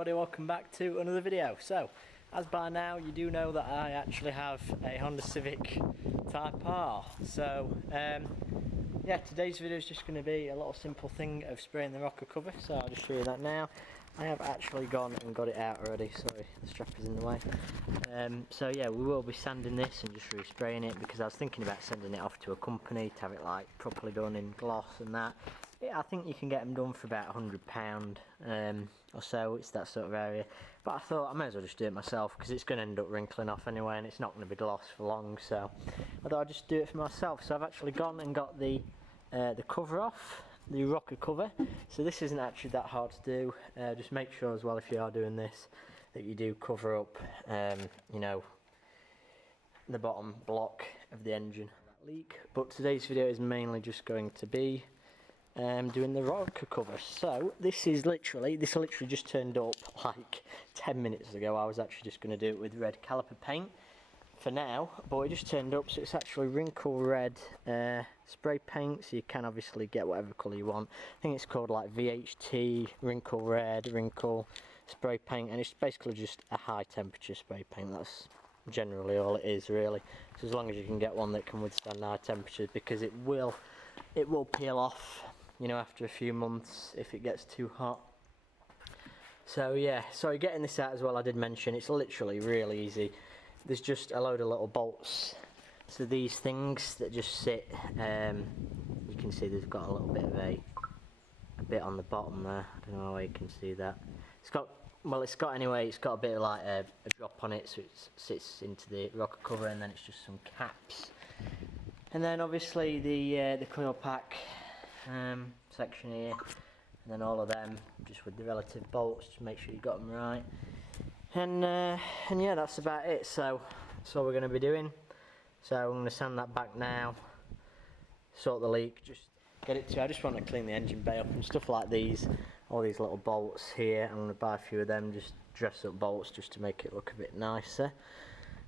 everybody, welcome back to another video. So, as by now you do know that I actually have a Honda Civic Type R. So, yeah, today's video is just going to be a little simple thing of spraying the rocker cover. So I'll just show you that now. I have actually gone and got it out already. Sorry, the strap is in the way. So yeah, we will be sanding this and just respraying it because I was thinking about sending it off to a company to have it like properly done in gloss and that. Yeah, I think you can get them done for about £100 or so. It's that sort of area. But I thought I may as well just do it myself because it's going to end up wrinkling off anyway, and it's not going to be gloss for long. So I thought I'd just do it for myself. So I've actually gone and got the cover off, the rocker cover. So this isn't actually that hard to do. Just make sure as well, if you are doing this, that you do cover up, you know, the bottom block of the engine leak. But today's video is mainly just going to be doing the rocker cover. So this literally just turned up like 10 minutes ago. I was actually just going to do it with red caliper paint for now, but it just turned up. So it's actually wrinkle red spray paint, so you can obviously get whatever colour you want. I think it's called like VHT wrinkle red wrinkle spray paint, and it's basically just a high temperature spray paint. That's generally all it is really. So as long as you can get one that can withstand high temperatures, because it will peel off, you know, after a few months if it gets too hot. So yeah, sorry, getting this out as well, I did mention it's literally really easy. There's just a load of little bolts. So these things that just sit, you can see they've got a little bit of a bit on the bottom there. I don't know how you can see that. It's got a bit of like a drop on it, so it sits into the rocker cover, and then it's just some caps. And then obviously the coil pack section here, and then all of them just with the relative bolts to make sure you got them right. And yeah, that's about it. So that's all we're going to be doing. So I'm going to sand that back now, sort the leak, just get it to. I just want to clean the engine bay up and stuff like these, all these little bolts here. I'm going to buy a few of them, just dress up bolts just to make it look a bit nicer.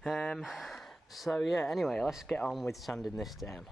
So yeah, anyway, let's get on with sanding this down.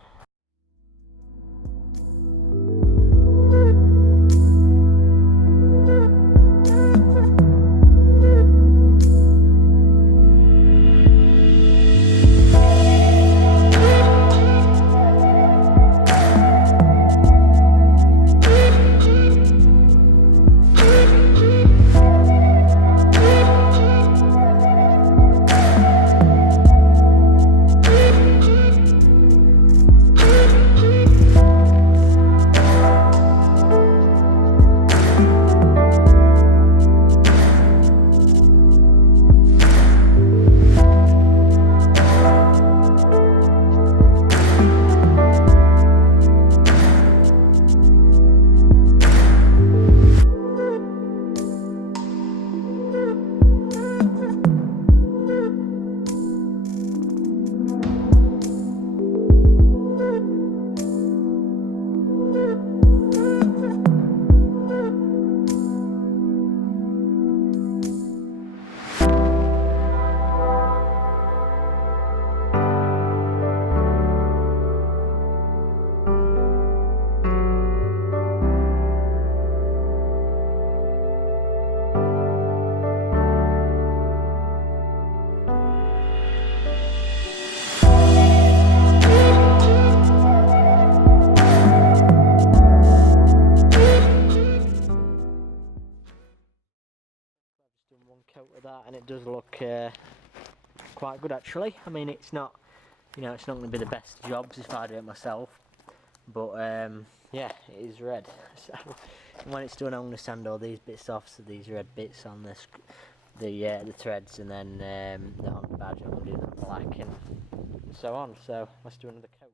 One coat of that, and it does look quite good actually. I mean, it's not, you know, it's not going to be the best jobs if I do it myself, but yeah, it is red. So when it's done, I'm going to sand all these bits off, so these red bits on the threads, and then the Honda badge, I'm going to do that black and so on. So let's do another coat.